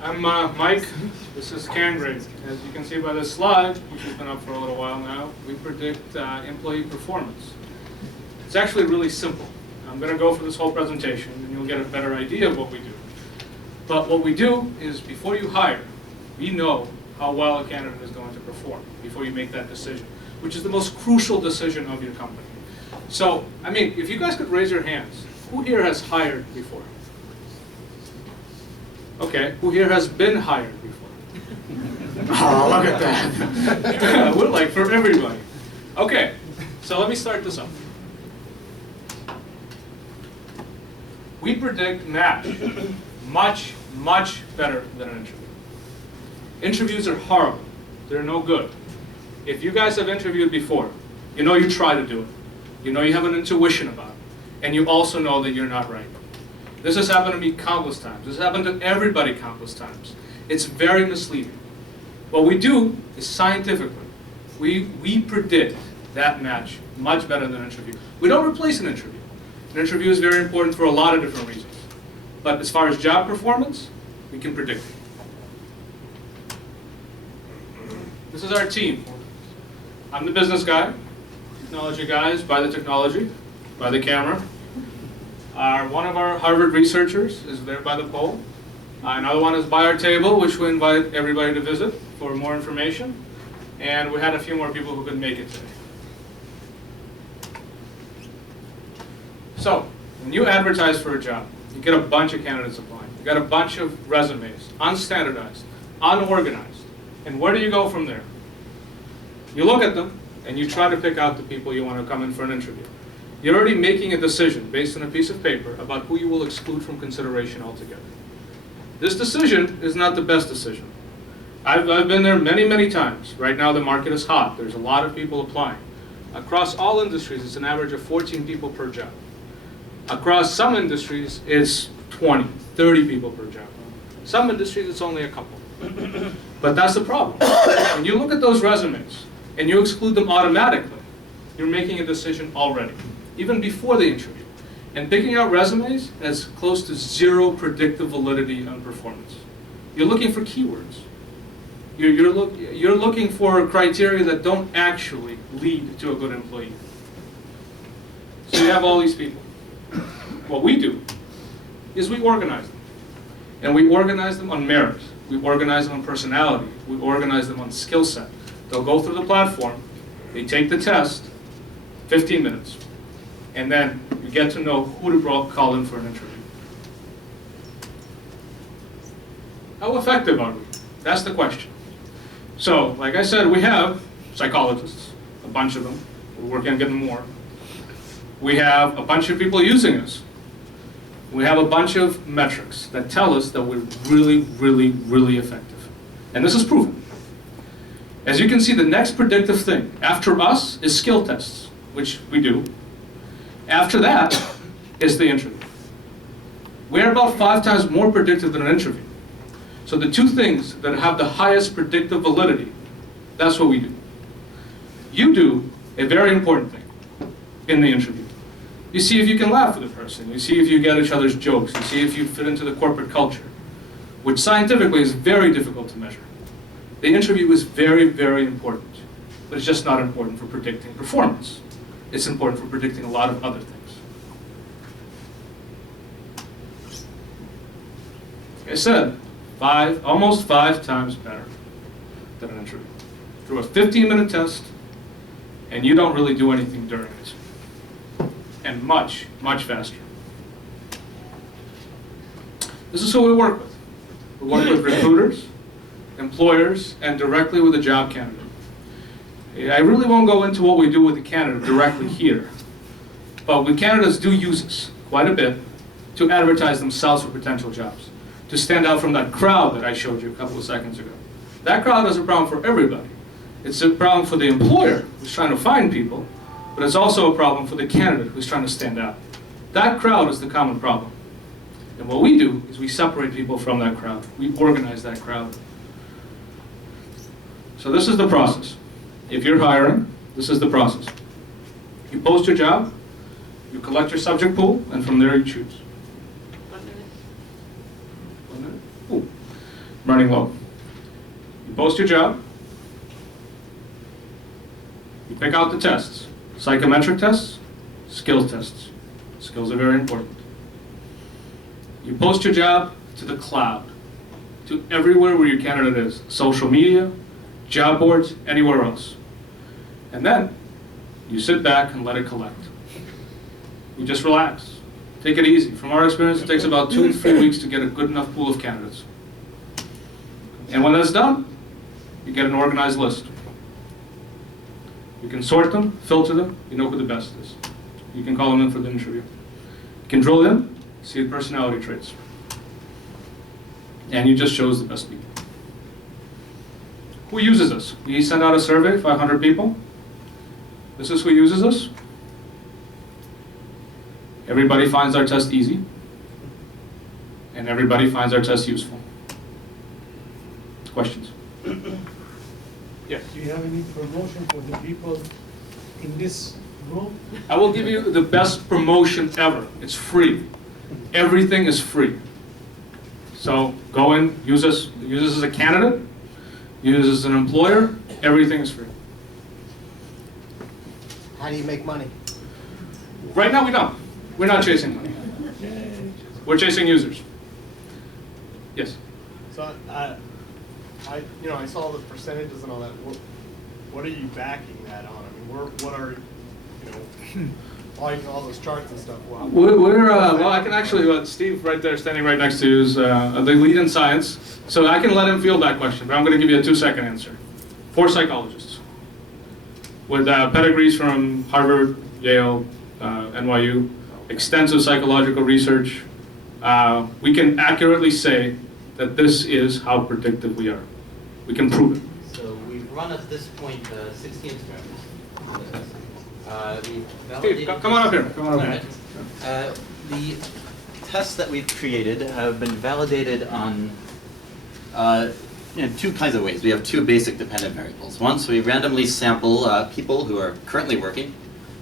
I'm Mike. This is Cangrade. As you can see by this slide, which has been up for a little while now, we predict employee performance. It's actually really simple. I'm going to go through this whole presentation, and you'll get a better idea of what we do. But what we do is, before you hire, we know how well a candidate is going to perform before you make that decision, which is the most crucial decision of your company. So, I mean, if you guys could raise your hands, who here has hired before? Okay, who here has been hired before? Oh, look at that. We're like for everybody. Okay, so let me start this up. We predict match much, much better than an interview. Interviews are horrible. They're no good. If you guys have interviewed before, you know you try to do it. You know you have an intuition about it. And you also know that you're not right. This has happened to me countless times. This has happened to everybody countless times. It's very misleading. What we do is scientifically, we predict that match much better than an interview. We don't replace an interview. An interview is very important for a lot of different reasons. But as far as job performance, we can predict it. This is our team. I'm the business guy. Technology guys buy the technology, buy the camera. One of our Harvard researchers is there by the pole. Another one is by our table, which we invite everybody to visit for more information. And we had a few more people who couldn't make it today. So, when you advertise for a job, you get a bunch of candidates applying. You got a bunch of resumes, unstandardized, unorganized. And where do you go from there? You look at them, and you try to pick out the people you want to come in for an interview. You're already making a decision based on a piece of paper about who you will exclude from consideration altogether. This decision is not the best decision. I've been there many, many times. Right now the market is hot. There's a lot of people applying. Across all industries, it's an average of 14 people per job. Across some industries, it's 20, 30 people per job. Some industries, it's only a couple. But that's the problem. When you look at those resumes and you exclude them automatically, you're making a decision already, even before the interview. And picking out resumes has close to zero predictive validity on performance. You're looking for keywords. You're looking for criteria that don't actually lead to a good employee. So you have all these people. What we do is we organize them. And we organize them on merit. We organize them on personality. We organize them on skill set. They'll go through the platform. They take the test, 15 minutes. And then you get to know who to call in for an interview. How effective are we? That's the question. So, like I said, we have psychologists, a bunch of them. We're working on getting more. We have a bunch of people using us. We have a bunch of metrics that tell us that we're really, really, really effective. And this is proven. As you can see, the next predictive thing after us is skill tests, which we do. After that is the interview. We're about 5 times more predictive than an interview. So the two things that have the highest predictive validity, that's what we do. You do a very important thing in the interview. You see if you can laugh with the person. You see if you get each other's jokes. You see if you fit into the corporate culture, which scientifically is very difficult to measure. The interview is very, very important, but it's just not important for predicting performance. It's important for predicting a lot of other things. Like I said, almost 5 times better than an interview. Through a 15-minute test, and you don't really do anything during it. And much, much faster. This is who we work with. We work with recruiters, employers, and directly with a job candidate. I really won't go into what we do with the candidate directly here, but candidates do use us quite a bit to advertise themselves for potential jobs, to stand out from that crowd that I showed you a couple of seconds ago. That crowd is a problem for everybody. It's a problem for the employer who's trying to find people, but it's also a problem for the candidate who's trying to stand out. That crowd is the common problem. And what we do is we separate people from that crowd. We organize that crowd. So this is the process. If you're hiring, this is the process. You post your job, you collect your subject pool, and from there you choose. 1 minute. 1 minute? Cool. running low. You post your job. You pick out the tests. Psychometric tests, skills tests. Skills are very important. You post your job to the cloud, to everywhere where your candidate is. Social media, job boards, anywhere else. And then you sit back and let it collect. You just relax. Take it easy. From our experience, it takes about 2 to 3 weeks to get a good enough pool of candidates. And when that's done, you get an organized list. You can sort them, filter them, you know who the best is. You can call them in for the interview. You can drill in, see the personality traits. And you just chose the best people. Who uses this? We send out a survey, 500 people. This is who uses us. Everybody finds our test easy. And everybody finds our test useful. Questions? Yes. Do you have any promotion for the people in this group? I will give you the best promotion ever. It's free. Everything is free. So go in, use us as a candidate, use us as an employer, everything is free. How do you make money? Right now we don't. We're not chasing money. We're chasing users. Yes? So I saw the percentages and all that. What are you backing that on? I mean, what are, all those charts and stuff? Well, Well, I can actually, Steve right there, standing right next to you, is the lead in science. So I can let him field that question, but I'm going to give you a 2-second answer. 4 psychologists with pedigrees from Harvard, Yale, NYU, extensive psychological research. We can accurately say that this is how predictive we are. We can prove it. So we've run at this point 16 experiments. Steve, come on up here. Come on up here. The tests that we've created have been validated on in 2 kinds of ways. We have 2 basic dependent variables. One, so we randomly sample people who are currently working,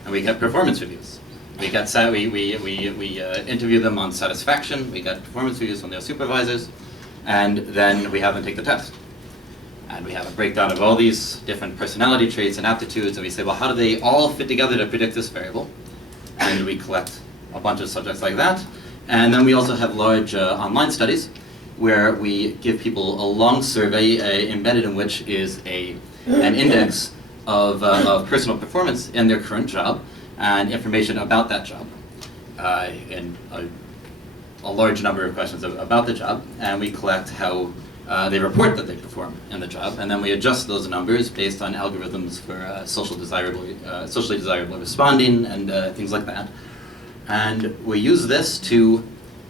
and we get performance reviews. We interview them on satisfaction. We get performance reviews from their supervisors, and then we have them take the test. And we have a breakdown of all these different personality traits and aptitudes, and we say, well, how do they all fit together to predict this variable? And we collect a bunch of subjects like that. And then we also have large online studies where we give people a long survey embedded in which is an index of personal performance in their current job and information about that job, and a large number of questions about the job, and we collect how they report that they perform in the job, and then we adjust those numbers based on algorithms for socially desirable responding and things like that. And we use this to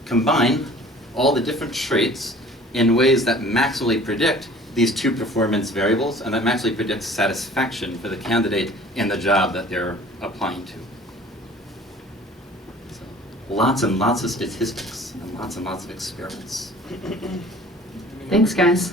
combine all the different traits in ways that maximally predict these 2 performance variables, and that maximally predicts satisfaction for the candidate in the job that they're applying to. So, lots and lots of statistics, and lots of experiments. Thanks, guys.